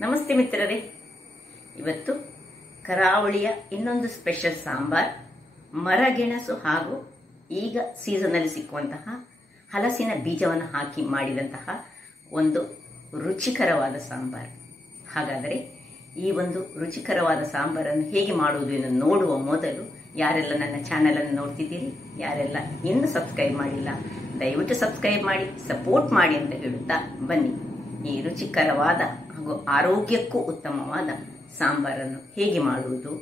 ನಮಸ್ತೆ ಮಿತ್ರರೇ, ಇವತ್ತು ಕರಾವಳಿಯ ಇನ್ನೊಂದು ಸ್ಪೆಷಲ್ ಸಾಂಬಾರ್ ಮರಗೆಣಸು ಹಾಗೂ ಈಗ ಸೀಸನಲ್ಲಿ ಸಿಕ್ಕುವಂತಹ ಹಲಸಿನ ಬೀಜವನ್ನು ಹಾಕಿ ಮಾಡಿದಂತಹ ಒಂದು ರುಚಿಕರವಾದ ಸಾಂಬಾರ್. ಹಾಗಾದರೆ ಈ ಒಂದು ರುಚಿಕರವಾದ ಸಾಂಬಾರನ್ನು ಹೇಗೆ ಮಾಡುವುದು ಎಂದು ನೋಡುವ ಮೊದಲು ಯಾರೆಲ್ಲ ನನ್ನ ಚಾನೆಲನ್ನು ನೋಡ್ತಿದ್ದೀರಿ, ಯಾರೆಲ್ಲ ಇನ್ನೂ ಸಬ್ಸ್ಕ್ರೈಬ್ ಮಾಡಿಲ್ಲ, ದಯವಿಟ್ಟು ಸಬ್ಸ್ಕ್ರೈಬ್ ಮಾಡಿ ಸಪೋರ್ಟ್ ಮಾಡಿ ಅಂತ ಹೇಳುತ್ತಾ ಬನ್ನಿ ಈ ರುಚಿಕರವಾದ ಹಾಗೂ ಆರೋಗ್ಯಕ್ಕೂ ಉತ್ತಮವಾದ ಸಾಂಬಾರನ್ನು ಹೇಗೆ ಮಾಡುವುದು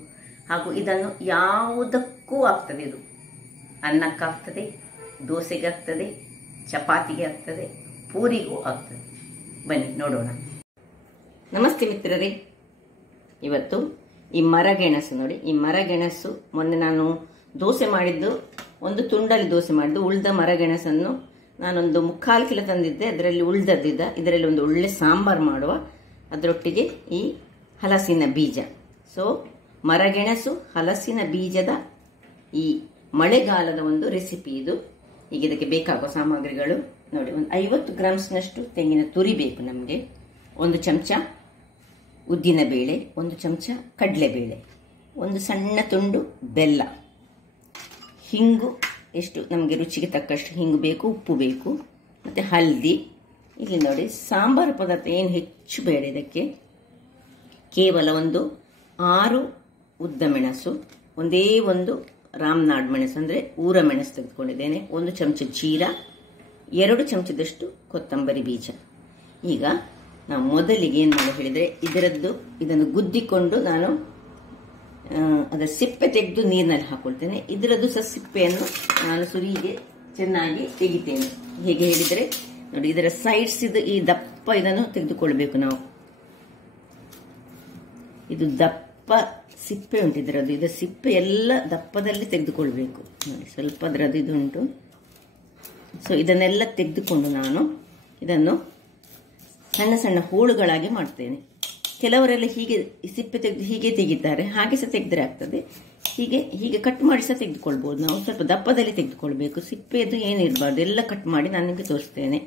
ಹಾಗೂ ಇದನ್ನು ಯಾವುದಕ್ಕೂ ಆಗ್ತದೆ. ಇದು ಅನ್ನಕ್ಕಾಗ್ತದೆ, ದೋಸೆಗೆ ಆಗ್ತದೆ, ಚಪಾತಿಗೆ ಆಗ್ತದೆ, ಪೂರಿಗೂ ಆಗ್ತದೆ. ಬನ್ನಿ ನೋಡೋಣ. ನಮಸ್ತೆ ಮಿತ್ರರೇ, ಇವತ್ತು ಈ ಮರಗೆಣಸು ನೋಡಿ, ಈ ಮರಗೆಣಸು ಮೊನ್ನೆ ನಾನು ದೋಸೆ ಮಾಡಿದ್ದು, ಒಂದು ತುಂಡಲ್ಲಿ ದೋಸೆ ಮಾಡಿದ್ದು, ಉಳಿದ ಮರಗೆಣಸನ್ನು ನಾನೊಂದು 3/4 ಕಿಲೋ ತಂದಿದ್ದೆ. ಅದರಲ್ಲಿ ಉಳಿದದ್ದಿದ್ದ, ಇದರಲ್ಲಿ ಒಂದು ಒಳ್ಳೆ ಸಾಂಬಾರು ಮಾಡುವ, ಅದರೊಟ್ಟಿಗೆ ಈ ಹಲಸಿನ ಬೀಜ. ಸೊ ಮರಗೆಣಸು ಹಲಸಿನ ಬೀಜದ ಈ ಮಳೆಗಾಲದ ಒಂದು ರೆಸಿಪಿ ಇದು. ಈಗ ಇದಕ್ಕೆ ಬೇಕಾಗುವ ಸಾಮಗ್ರಿಗಳು ನೋಡಿ, ಒಂದು 50 ಗ್ರಾಮ್ಸ್ನಷ್ಟು ತೆಂಗಿನ ತುರಿ ಬೇಕು ನಮಗೆ, 1 ಚಮಚ ಉದ್ದಿನ ಬೇಳೆ, 1 ಚಮಚ ಕಡಲೆಬೇಳೆ, 1 ಸಣ್ಣ ತುಂಡು ಬೆಲ್ಲ, ಹಿಂಗು ಎಷ್ಟು ನಮಗೆ ರುಚಿಗೆ ತಕ್ಕಷ್ಟು ಹಿಂಗು ಬೇಕು, ಉಪ್ಪು ಬೇಕು, ಮತ್ತು ಹಲ್ದಿ. ಇಲ್ಲಿ ನೋಡಿ, ಸಾಂಬಾರು ಪದಾರ್ಥ ಏನು ಹೆಚ್ಚು ಬೇಡ ಇದಕ್ಕೆ. ಕೇವಲ ಒಂದು 6 ಉದ್ದ ಮೆಣಸು, ಒಂದೇ ಒಂದು ರಾಮನಾಡ್ ಮೆಣಸು ಅಂದರೆ ಊರ ಮೆಣಸು ತೆಗೆದುಕೊಂಡಿದ್ದೇನೆ, 1 ಚಮಚ ಜೀರಾ, 2 ಚಮಚದಷ್ಟು ಕೊತ್ತಂಬರಿ ಬೀಜ. ಈಗ ನಾವು ಮೊದಲಿಗೆ ಏನು ಮಾಡಿ ಹೇಳಿದರೆ, ಇದನ್ನು ಗುದ್ದಿಕೊಂಡು ನಾನು ಅದರ ಸಿಪ್ಪೆ ತೆಗೆದು ನೀರಿನಲ್ಲಿ ಹಾಕೊಳ್ತೇನೆ. ಇದರದ್ದು ಸಹ ಸಿಪ್ಪೆಯನ್ನು ನಾನು ಸುರಿಗೆ ಚೆನ್ನಾಗಿ ತೆಗಿತೇನೆ. ಹೇಗೆ ಹೇಳಿದರೆ ನೋಡಿ, ಇದರ ಸೈಡ್ಸ್ ಇದು ಈ ದಪ್ಪ ಇದನ್ನು ತೆಗೆದುಕೊಳ್ಬೇಕು ನಾವು. ಇದು ದಪ್ಪ ಸಿಪ್ಪೆ ಉಂಟು ಇದರದ್ದು, ಇದರ ಸಿಪ್ಪೆ ಎಲ್ಲ ದಪ್ಪದಲ್ಲಿ ತೆಗೆದುಕೊಳ್ಬೇಕು ನೋಡಿ. ಸ್ವಲ್ಪ ಅದರದ್ದು ಇದು ಉಂಟು. ಸೊ ಇದನ್ನೆಲ್ಲ ತೆಗೆದುಕೊಂಡು ನಾನು ಇದನ್ನು ಸಣ್ಣ ಸಣ್ಣ ಹೋಳುಗಳಾಗಿ ಮಾಡ್ತೇನೆ. ಕೆಲವರೆಲ್ಲ ಹೀಗೆ ಸಿಪ್ಪೆ ತೆಗೆದು ಹೀಗೆ ತೆಗಿತಾರೆ, ಹಾಗೆ ಸಹ ತೆಗೆದರೆ ಆಗ್ತದೆ. ಹೀಗೆ ಕಟ್ ಮಾಡಿ ಸಹ ತೆಗೆದುಕೊಳ್ಬಹುದು. ನಾವು ಸ್ವಲ್ಪ ದಪ್ಪದಲ್ಲಿ ತೆಗೆದುಕೊಳ್ಬೇಕು, ಸಿಪ್ಪೆದು ಏನಿರಬಾರ್ದು, ಎಲ್ಲ ಕಟ್ ಮಾಡಿ ನಾನು ನಿಮಗೆ ತೋರಿಸ್ತೇನೆ.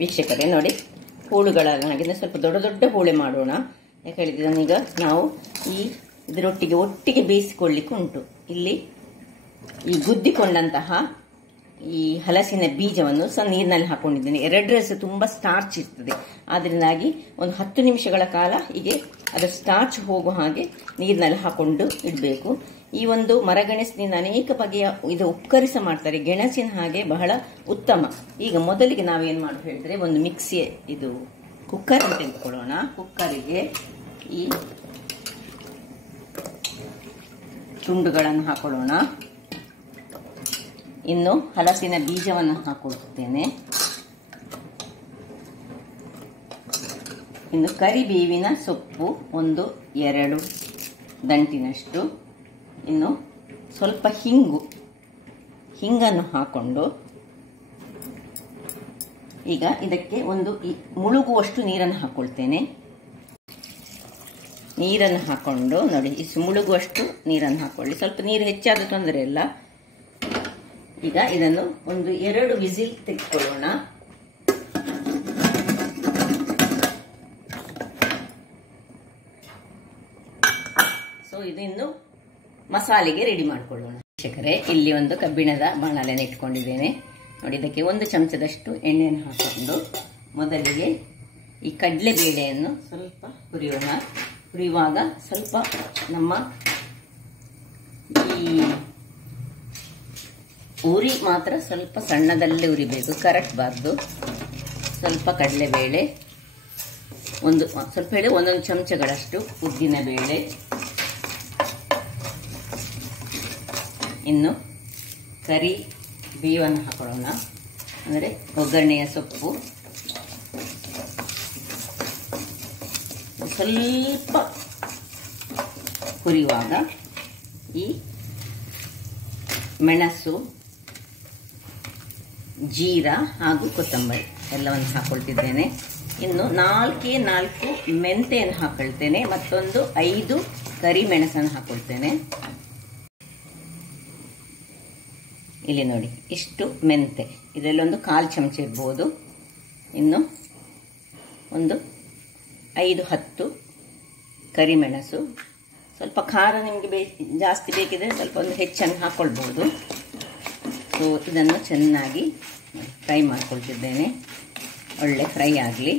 ವೀಕ್ಷಕರೇ ನೋಡಿ, ಹೋಳುಗಳಾಗಿ ಸ್ವಲ್ಪ ದೊಡ್ಡ ದೊಡ್ಡ ಹೋಳೆ ಮಾಡೋಣ. ಯಾಕೆ ಹೇಳಿದ್ರೆ ನಾನೀಗ ನಾವು ಒಟ್ಟಿಗೆ ಬೇಯಿಸಿಕೊಳ್ಳಿಕ್ಕೆ ಉಂಟು. ಇಲ್ಲಿ ಈ ಗುದ್ದಿಕೊಂಡಂತಹ ಈ ಹಲಸಿನ ಬೀಜವನ್ನು ಸಹ ನೀರಿನಲ್ಲಿ ಹಾಕೊಂಡಿದ್ದೇನೆ. ಎರಡರಲ್ಲಿ ತುಂಬಾ ಸ್ಟಾರ್ಚ್ ಇರ್ತದೆ, ಆದ್ರಿಂದಾಗಿ ಒಂದು 10 ನಿಮಿಷಗಳ ಕಾಲ ಹೀಗೆ ಅದರ ಸ್ಟಾರ್ಚ್ ಹೋಗುವ ಹಾಗೆ ನೀರಿನಲ್ಲಿ ಹಾಕೊಂಡು ಇಡಬೇಕು. ಈ ಒಂದು ಮರಗೆಣಸಿನಿಂದ ಅನೇಕ ಬಗೆಯ ಇದು ಉಪಕರಿಸ ಮಾಡ್ತಾರೆ, ಗೆಣಸಿನ ಹಾಗೆ ಬಹಳ ಉತ್ತಮ. ಈಗ ಮೊದಲಿಗೆ ನಾವೇನು ಮಾಡಿ ಹೇಳಿದ್ರೆ, ಒಂದು ಮಿಕ್ಸಿ ಇದು ಕುಕ್ಕರ್ ತೆಗೆದುಕೊಳ್ಳೋಣ. ಕುಕ್ಕರಿಗೆ ಈ ತುಂಡುಗಳನ್ನು ಹಾಕೊಳ್ಳೋಣ. ಇನ್ನು ಹಲಸಿನ ಬೀಜವನ್ನು ಹಾಕೊಳ್ತೇನೆ. ಇನ್ನು ಕರಿಬೇವಿನ ಸೊಪ್ಪು 1-2 ದಂಟಿನಷ್ಟು, ಇನ್ನು ಸ್ವಲ್ಪ ಹಿಂಗನ್ನು ಹಾಕೊಂಡು ಈಗ ಇದಕ್ಕೆ ಒಂದು ಮುಳುಗುವಷ್ಟು ನೀರನ್ನು ಹಾಕೊಳ್ತೇನೆ. ನೀರನ್ನು ಹಾಕೊಂಡು ನೋಡಿ, ಮುಳುಗುವಷ್ಟು ನೀರನ್ನು ಹಾಕೊಳ್ಳಿ. ಸ್ವಲ್ಪ ನೀರು ಹೆಚ್ಚಾದ ತೊಂದರೆ ಇಲ್ಲ. ಈಗ ಇದನ್ನು ಒಂದು 2 ವಿಸಿಲ್ ತೆಗೆದುಕೊಳ್ಳೋಣ. ಸೊ ಇನ್ನು ಮಸಾಲೆಗೆ ರೆಡಿ ಮಾಡಿಕೊಳ್ಳೋಣ. ವೀಕ್ಷಕರೇ, ಇಲ್ಲಿ ಒಂದು ಕಬ್ಬಿಣದ ಬಾಣಲೆಯನ್ನು ಇಟ್ಕೊಂಡಿದ್ದೇನೆ ನೋಡಿ. ಇದಕ್ಕೆ 1 ಚಮಚದಷ್ಟು ಎಣ್ಣೆಯನ್ನು ಹಾಕೊಂಡು ಮೊದಲಿಗೆ ಈ ಕಡಲೆಬೇಳೆಯನ್ನು ಸ್ವಲ್ಪ ಹುರಿಯೋಣ. ಹುರಿಯುವಾಗ ಸ್ವಲ್ಪ ನಮ್ಮ ಈ ಉರಿ ಮಾತ್ರ ಸ್ವಲ್ಪ ಸಣ್ಣದಲ್ಲೇ ಉರಿಬೇಕು, ಕರಟಬಾರ್ದು. ಸ್ವಲ್ಪ ಕಡಲೆಬೇಳೆ, ಸ್ವಲ್ಪ ಹೇಳಿ 1 ಚಮಚಗಳಷ್ಟು ಉದ್ದಿನ ಬೇಳೆ, ಇನ್ನು ಬೇವನ್ನು ಹಾಕೊಳ್ಳೋಣ, ಅಂದರೆ ಒಗ್ಗರಣೆಯ ಸೊಪ್ಪು. ಸ್ವಲ್ಪ ಹುರಿಯುವಾಗ ಈ ಮೆಣಸು, ಜೀರಾ ಹಾಗೂ ಕೊತ್ತಂಬರಿ ಎಲ್ಲವನ್ನು ಹಾಕೊಳ್ತಿದ್ದೇನೆ. ಇನ್ನು 4 ಮೆಂತೆಯನ್ನು ಹಾಕೊಳ್ತೇನೆ, ಮತ್ತೊಂದು 5 ಕರಿಮೆಣಸನ್ನು ಹಾಕೊಳ್ತೇನೆ. ಇಲ್ಲಿ ನೋಡಿ, ಇಷ್ಟು ಮೆಂತೆ, ಇದರಲ್ಲಿ ಒಂದು 1/4 ಚಮಚ ಇರ್ಬೋದು. ಇನ್ನು ಒಂದು 5-10 ಕರಿಮೆಣಸು. ಸ್ವಲ್ಪ ಖಾರ ನಿಮಗೆ ಜಾಸ್ತಿ ಬೇಕಿದ್ರೆ ಸ್ವಲ್ಪ ಒಂದು ಹೆಚ್ಚನ್ನು ಹಾಕ್ಕೊಳ್ಬೋದು. ಸೊ ಇದನ್ನು ಚೆನ್ನಾಗಿ ಫ್ರೈ ಮಾಡ್ಕೊಳ್ತಿದ್ದೇನೆ. ಒಳ್ಳೆ ಫ್ರೈ ಆಗಲಿ.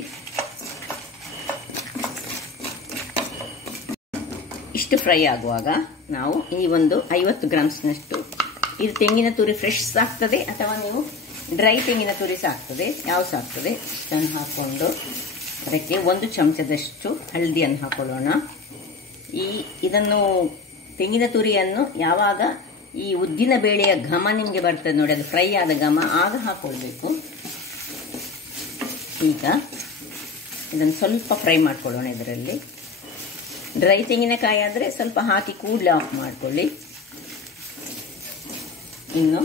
ಇಷ್ಟು ಫ್ರೈ ಆಗುವಾಗ ನಾವು ಈ ಒಂದು 50 ಗ್ರಾಮ್ಸ್ನಷ್ಟು, ಇದು ತೆಂಗಿನ ತುರಿ ಫ್ರೆಶ್ ಆಗ್ತದೆ ಅಥವಾ ನೀವು ಡ್ರೈ ತೆಂಗಿನ ತುರಿ ಸಾಕ್ತದೆ, ಯಾವ ಸಾಕ್ತದೆ, ಇಷ್ಟನ್ನು ಹಾಕ್ಕೊಂಡು ಅದಕ್ಕೆ 1 ಚಮಚದಷ್ಟು ಹಳದಿಯನ್ನು ಹಾಕೊಳ್ಳೋಣ. ಇದನ್ನು ತೆಂಗಿನ ತುರಿಯನ್ನು ಯಾವಾಗ ಈ ಉದ್ದಿನ ಬೇಳೆಯ ಘಮ ನಿಮಗೆ ಬರ್ತದೆ ನೋಡಿ, ಅದು ಫ್ರೈ ಆದ ಘಮ, ಆಗ ಹಾಕೊಳ್ಬೇಕು. ಈಗ ಇದನ್ನು ಸ್ವಲ್ಪ ಫ್ರೈ ಮಾಡ್ಕೊಳ್ಳೋಣ. ಇದರಲ್ಲಿ ಡ್ರೈ ತೆಂಗಿನಕಾಯಿ ಆದರೆ ಸ್ವಲ್ಪ ಹಾಕಿ ಕೂಡಲೇ ಆಫ್ ಮಾಡ್ಕೊಳ್ಳಿ. ಇನ್ನು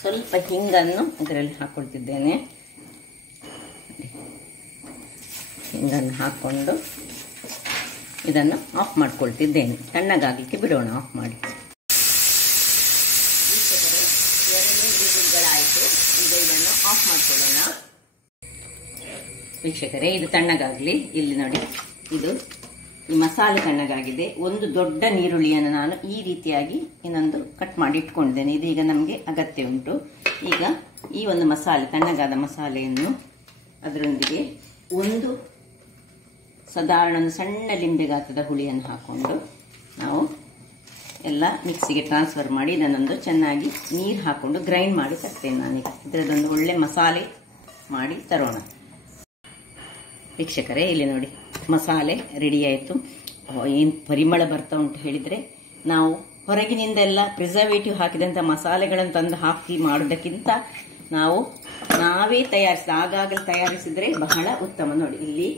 ಸ್ವಲ್ಪ ಹಿಂಗನ್ನು ಇದರಲ್ಲಿ ಹಾಕ್ಕೊಳ್ತಿದ್ದೇನೆ. ಹಿಂಗನ್ನು ಹಾಕ್ಕೊಂಡು ಇದನ್ನು ಆಫ್ ಮಾಡ್ಕೊಳ್ತಿದ್ದೇನೆ. ತಣ್ಣಗಾಗಲಿಕ್ಕೆ ಬಿಡೋಣ, ಆಫ್ ಮಾಡಿ. ವಿಸಿಲ್ಗಳಾಯಿತು. ಈಗ ಇದನ್ನು ಆಫ್ ಮಾಡ್ಕೊಳ್ಳೋಣ. ವೀಕ್ಷಕರೇ, ಇದು ತಣ್ಣಗಾಗಲಿ. ಇಲ್ಲಿ ನೋಡಿ, ಇದು ಈ ಮಸಾಲೆ ತಣ್ಣಗಾಗಿದೆ. ಒಂದು ದೊಡ್ಡ ನೀರುಳ್ಳಿಯನ್ನು ನಾನು ಈ ರೀತಿಯಾಗಿ ಇನ್ನೊಂದು ಕಟ್ ಮಾಡಿ ಇಟ್ಕೊಂಡಿದ್ದೇನೆ. ಇದು ಈಗ ನಮಗೆ ಅಗತ್ಯ ಉಂಟು. ಈಗ ಈ ಒಂದು ಮಸಾಲೆ, ತಣ್ಣಗಾದ ಮಸಾಲೆಯನ್ನು ಅದರೊಂದಿಗೆ ಒಂದು ಸಾಧಾರಣ ಒಂದು ಸಣ್ಣ ಲಿಂಬೆ ಗಾತ್ರದ ಹುಳಿಯನ್ನು ಹಾಕ್ಕೊಂಡು ನಾವು ಎಲ್ಲ ಮಿಕ್ಸಿಗೆ ಟ್ರಾನ್ಸ್ಫರ್ ಮಾಡಿ ಇದನ್ನೊಂದು ಚೆನ್ನಾಗಿ ನೀರು ಹಾಕ್ಕೊಂಡು ಗ್ರೈಂಡ್ ಮಾಡಿ ತರ್ತೇನೆ ನಾನೀಗ. ಇದರದೊಂದು ಒಳ್ಳೆ ಮಸಾಲೆ ಮಾಡಿ ತರೋಣ. ವೀಕ್ಷಕರೇ, ಇಲ್ಲಿ ನೋಡಿ ಮಸಾಲೆ ರೆಡಿ ಆಯಿತು. ಏನು ಪರಿಮಳ ಬರ್ತಾ ಉಂಟು ಹೇಳಿದರೆ, ನಾವು ಹೊರಗಿನಿಂದೆಲ್ಲ ಪ್ರಿಸರ್ವೇಟಿವ್ ಹಾಕಿದಂಥ ಮಸಾಲೆಗಳನ್ನು ತಂದು ಹಾಕಿ ಮಾಡೋದಕ್ಕಿಂತ ನಾವೇ ಆಗಾಗಲೇ ತಯಾರಿಸಿದರೆ ಬಹಳ ಉತ್ತಮ. ನೋಡಿ, ಇಲ್ಲಿ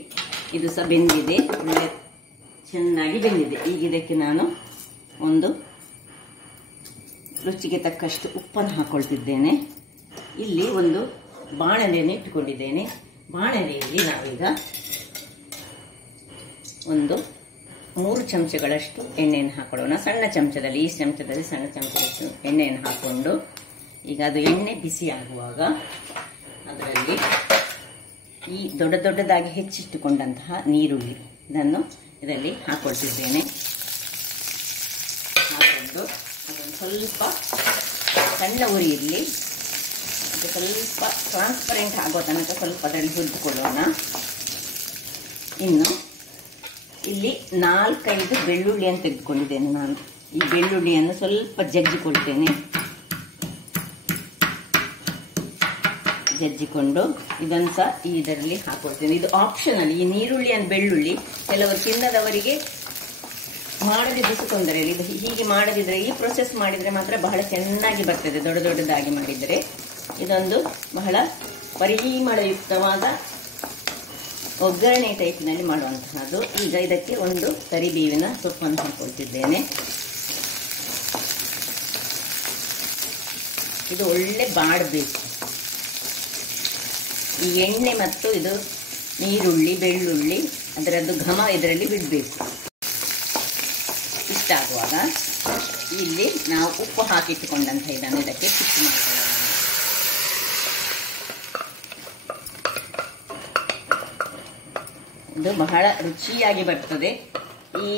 ಇದು ಸಹ ಬೆಂದಿದೆ, ಒಳ್ಳೆ ಚೆನ್ನಾಗಿ ಬೆಂದಿದೆ. ಈಗ ಇದಕ್ಕೆ ನಾನು ಒಂದು ರುಚಿಗೆ ತಕ್ಕಷ್ಟು ಉಪ್ಪನ್ನು ಹಾಕೊಳ್ತಿದ್ದೇನೆ. ಇಲ್ಲಿ ಒಂದು ಬಾಣಲೆಯನ್ನು ಇಟ್ಟುಕೊಂಡಿದ್ದೇನೆ. ಬಾಣಲೆಯಲ್ಲಿ ನಾವೀಗ ಒಂದು 3 ಚಮಚಗಳಷ್ಟು ಎಣ್ಣೆಯನ್ನು ಹಾಕೊಳ್ಳೋಣ. ಸಣ್ಣ ಚಮಚದಲ್ಲಿ, ಈ ಚಮಚದಲ್ಲಿ ಸಣ್ಣ ಚಮಚದಷ್ಟು ಎಣ್ಣೆಯನ್ನು ಹಾಕೊಂಡು, ಈಗ ಅದು ಎಣ್ಣೆ ಬಿಸಿ ಆಗುವಾಗ ಅದರಲ್ಲಿ ಈ ದೊಡ್ಡದಾಗಿ ಹೆಚ್ಚಿಟ್ಟುಕೊಂಡಂತಹ ನೀರುಳ್ಳಿ ಇದನ್ನು ಇದರಲ್ಲಿ ಹಾಕೊಳ್ತಿದ್ದೇನೆ. ಹಾಕೊಂಡು ಅದನ್ನು ಸ್ವಲ್ಪ ಸಣ್ಣ ಉರಿಯಲ್ಲಿ ಅದು ಸ್ವಲ್ಪ ಟ್ರಾನ್ಸ್ಪರೆಂಟ್ ಆಗೋ ತನಕ ಸ್ವಲ್ಪ ಅದರಲ್ಲಿ ಹುರಿದುಕೊಳ್ಳೋಣ. ಇನ್ನು ಇಲ್ಲಿ 4-5 ಬೆಳ್ಳುಳ್ಳಿಯನ್ನು ತೆಗೆದುಕೊಂಡಿದ್ದೇನೆ ನಾನು. ಈ ಬೆಳ್ಳುಳ್ಳಿಯನ್ನು ಸ್ವಲ್ಪ ಜಜ್ಜಿಕೊಳ್ತೇನೆ. ಜಜ್ಜಿಕೊಂಡು ಇದನ್ನು ಸಹ ಇದರಲ್ಲಿ ಹಾಕೊಳ್ತೇನೆ. ಇದು ಆಪ್ಷನಲ್. ಈ ನೀರುಳ್ಳಿ and ಬೆಳ್ಳುಳ್ಳಿ ಕೆಲವರು ತಿನ್ನದವರಿಗೆ ಮಾಡದಿದ್ದು ತೊಂದರೆ ಇಲ್ಲ. ಇದು ಹೀಗೆ ಮಾಡದಿದ್ರೆ, ಈ ಪ್ರೊಸೆಸ್ ಮಾಡಿದರೆ ಮಾತ್ರ ಬಹಳ ಚೆನ್ನಾಗಿ ಬರ್ತದೆ. ದೊಡ್ಡದಾಗಿ ಮಾಡಿದರೆ ಇದೊಂದು ಬಹಳ ಪರಿಮಳಯುಕ್ತವಾದ ಒಗ್ಗರಣೆ ಟೈಪ್ನಲ್ಲಿ ಮಾಡುವಂತಹದ್ದು. ಈಗ ಇದಕ್ಕೆ ಒಂದು ಕರಿಬೇವಿನ ಸೊಪ್ಪನ್ನು ಹಾಕೊಳ್ತಿದ್ದೇನೆ. ಇದು ಒಳ್ಳೆ ಬಾಡಬೇಕು. ಈ ಎಣ್ಣೆ ಮತ್ತು ಇದು ನೀರುಳ್ಳಿ, ಬೆಳ್ಳುಳ್ಳಿ ಅದರದ್ದು ಘಮ ಇದರಲ್ಲಿ ಬಿಡಬೇಕು. ಇಷ್ಟಾಗುವಾಗ ಇಲ್ಲಿ ನಾವು ಉಪ್ಪು ಹಾಕಿಟ್ಟುಕೊಂಡಂಥ ಇದನ್ನು ಇದಕ್ಕೆ ಶಿಫ್ಟ್ ಮಾಡ್ಕೊಳ್ಳೋಣ. ಇದು ಬಹಳ ರುಚಿಯಾಗಿ ಬರ್ತದೆ. ಈ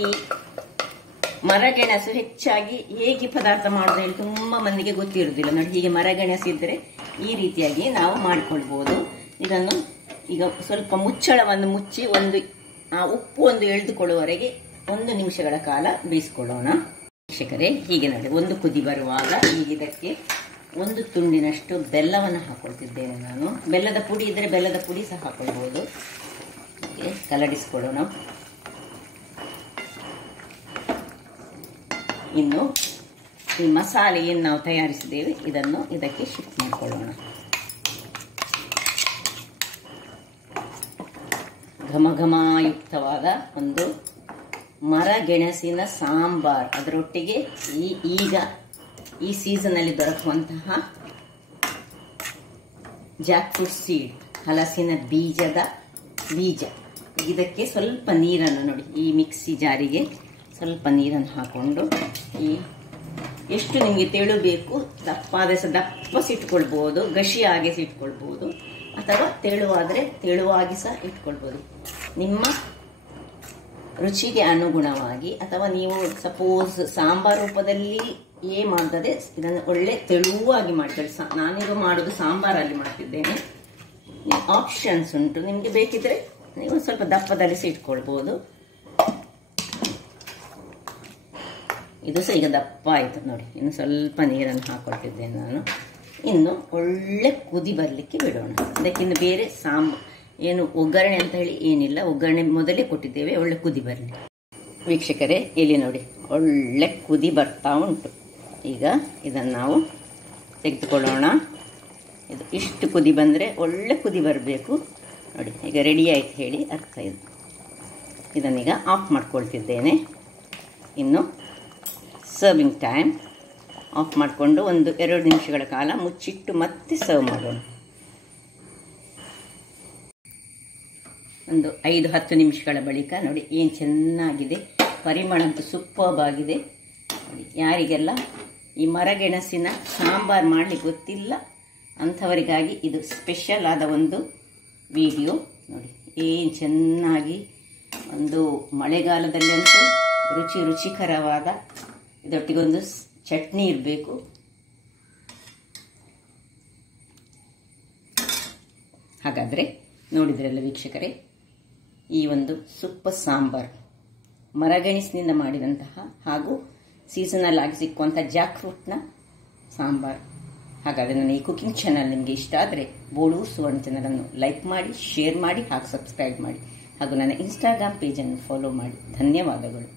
ಮರಗೆಣಸು ಹೆಚ್ಚಾಗಿ ಹೇಗೆ ಪದಾರ್ಥ ಮಾಡೋದು ಹೇಳಿ ತುಂಬಾ ಮಂದಿಗೆ ಗೊತ್ತಿರುವುದಿಲ್ಲ. ನೋಡಿ, ಹೀಗೆ ಮರಗೆಣಸು ಇದ್ದರೆ ಈ ರೀತಿಯಾಗಿ ನಾವು ಮಾಡಿಕೊಳ್ಬಹುದು. ಇದನ್ನು ಈಗ ಸ್ವಲ್ಪ ಮುಚ್ಚಳವನ್ನು ಮುಚ್ಚಿ ಉಪ್ಪು ಎಳೆದುಕೊಳ್ಳುವವರೆಗೆ 1 ನಿಮಿಷಗಳ ಕಾಲ ಬೇಯಿಸಿಕೊಳ್ಳೋಣ. ವೀಕ್ಷಕರೇ, ಹೀಗೆ ನೋಡಿ, ಒಂದು ಕುದಿ ಬರುವಾಗ ಈಗ ಇದಕ್ಕೆ 1 ತುಂಡಿನಷ್ಟು ಬೆಲ್ಲವನ್ನು ಹಾಕೊಳ್ತಿದ್ದೇನೆ ನಾನು. ಬೆಲ್ಲದ ಪುಡಿ ಇದ್ದರೆ ಬೆಲ್ಲದ ಪುಡಿ ಸಹ ಹಾಕೊಳ್ಬಹುದು. ಕಲಡಿಸ್ಕೊಳ್ಳೋಣ. ಇನ್ನು ಈ ಮಸಾಲೆ ಏನು ನಾವು ತಯಾರಿಸಿದ್ದೇವೆ ಇದನ್ನು ಇದಕ್ಕೆ ಶಿಫ್ಟ್ ಮಾಡಿಕೊಳ್ಳೋಣ. ಘಮಘಮಾಯುಕ್ತವಾದ ಒಂದು ಮರಗೆಣಸಿನ ಸಾಂಬಾರ್, ಅದರೊಟ್ಟಿಗೆ ಈಗ ಈ ಸೀಸನ್ನಲ್ಲಿ ದೊರಕುವಂತಹ ಜಾಕ್ ಫ್ರೂಟ್ ಸೀಡ್, ಹಲಸಿನ ಬೀಜದ ಬೀಜ. ಇದಕ್ಕೆ ಸ್ವಲ್ಪ ನೀರನ್ನು ನೋಡಿ, ಈ ಮಿಕ್ಸಿ ಜಾರಿಗೆ ಸ್ವಲ್ಪ ನೀರನ್ನು ಹಾಕೊಂಡು, ಎಷ್ಟು ನಿಮಗೆ ತೆಳು ಬೇಕು ದಪ್ಪಸಿಟ್ಕೊಳ್ಬಹುದು, ಗಶಿ ಆಗಿಸಿ ಇಟ್ಕೊಳ್ಬಹುದು, ಅಥವಾ ತೆಳುವಾದರೆ ತೆಳುವಾಗಿ ಸಹ ಇಟ್ಕೊಳ್ಬಹುದು. ನಿಮ್ಮ ರುಚಿಗೆ ಅನುಗುಣವಾಗಿ, ಅಥವಾ ನೀವು ಸಪೋಸ್ ಸಾಂಬಾರ್ ರೂಪದಲ್ಲಿ ಮಾಡದೆ ಇದನ್ನು ಒಳ್ಳೆ ತೆಳುವಾಗಿ ಮಾಡ್ತಾರೆ. ನಾನೀಗ ಮಾಡೋದು ಸಾಂಬಾರಲ್ಲಿ ಮಾಡ್ತಿದ್ದೇನೆ. ಆಪ್ಷನ್ಸ್ ಉಂಟು, ನಿಮಗೆ ಬೇಕಿದ್ರೆ ನೀವು ಸ್ವಲ್ಪ ದಪ್ಪದಲ್ಲಿ ಇಟ್ಕೊಳ್ಬೋದು. ಇದು ಸಹ ಈಗ ದಪ್ಪ ಆಯಿತು ನೋಡಿ. ಇನ್ನು ಸ್ವಲ್ಪ ನೀರನ್ನು ಹಾಕೊಳ್ತಿದ್ದೇನೆ ನಾನು. ಇನ್ನು ಒಳ್ಳೆ ಕುದಿ ಬರಲಿಕ್ಕೆ ಬಿಡೋಣ. ಅದಕ್ಕಿಂತ ಬೇರೆ ಏನು ಒಗ್ಗರಣೆ ಅಂತ ಹೇಳಿ ಏನಿಲ್ಲ, ಒಗ್ಗರಣೆ ಮೊದಲೇ ಕೊಟ್ಟಿದ್ದೇವೆ. ಒಳ್ಳೆ ಕುದಿ ಬರಲಿ. ವೀಕ್ಷಕರೇ, ಇಲ್ಲಿ ನೋಡಿ ಒಳ್ಳೆ ಕುದಿ ಬರ್ತಾ ಉಂಟು. ಈಗ ಇದನ್ನು ನಾವು ತೆಗೆದುಕೊಳ್ಳೋಣ. ಇದು ಇಷ್ಟು ಕುದಿ ಬಂದರೆ ಒಳ್ಳೆ ಕುದಿ ಬರಬೇಕು ನೋಡಿ. ಈಗ ರೆಡಿ ಆಯ್ತು ಹೇಳಿ ಅರ್ಥ. ಇದನ್ನೀಗ ಆಫ್ ಮಾಡ್ಕೊಳ್ತಿದ್ದೇನೆ. ಇನ್ನು ಸರ್ವಿಂಗ್ ಟೈಮ್ ಆಫ್ ಮಾಡಿಕೊಂಡು 1-2 ನಿಮಿಷಗಳ ಕಾಲ ಮುಚ್ಚಿಟ್ಟು ಮತ್ತೆ ಸರ್ವ್ ಮಾಡೋಣ. 5-10 ನಿಮಿಷಗಳ ಬಳಿಕ ನೋಡಿ ಏನು ಚೆನ್ನಾಗಿದೆ. ಪರಿಮಳ ಅಂತೂ ಸೂಪರ್ಬ್ ಆಗಿದೆ ನೋಡಿ. ಯಾರಿಗೆಲ್ಲ ಈ ಮರಗೆಣಸಿನ ಸಾಂಬಾರು ಮಾಡಲಿಕ್ಕೆ ಗೊತ್ತಿಲ್ಲ ಅಂಥವರಿಗಾಗಿ ಇದು ಸ್ಪೆಷಲ್ ಆದ ಒಂದು ವಿಡಿಯೋ ನೋಡಿ. ಏನು ಚೆನ್ನಾಗಿ ಒಂದು ಮಳೆಗಾಲದಲ್ಲಂತೂ ರುಚಿಕರವಾದ, ಇದೊಟ್ಟಿಗೊಂದು ಚಟ್ನಿ ಇರಬೇಕು. ಹಾಗಾದರೆ ನೋಡಿದ್ರಲ್ಲ ವೀಕ್ಷಕರೇ, ಈ ಒಂದು ಸೂಪರ್ ಸಾಂಬಾರ್ ಮರಗೆಣಸಿನಿಂದ ಮಾಡಿದಂತಹ ಹಾಗೂ ಸೀಸನಲ್ ಆಗಿ ಸಿಕ್ಕುವಂಥ ಜಾಕ್ ಫ್ರೂಟ್ನ ಸಾಂಬಾರ್. ಹಾಗಾದರೆ ನನ್ನ ಈ ಕುಕಿಂಗ್ ಚಾನಲ್ ನಿಮಗೆ ಇಷ್ಟ ಆದರೆ ಬೋಳು ಸುವರ್ಣ ಚಾನಲನ್ನು ಲೈಕ್ ಮಾಡಿ, ಶೇರ್ ಮಾಡಿ ಹಾಗೂ ಸಬ್ಸ್ಕ್ರೈಬ್ ಮಾಡಿ ಹಾಗೂ ನನ್ನ ಇನ್ಸ್ಟಾಗ್ರಾಮ್ ಪೇಜನ್ನು ಫಾಲೋ ಮಾಡಿ. ಧನ್ಯವಾದಗಳು.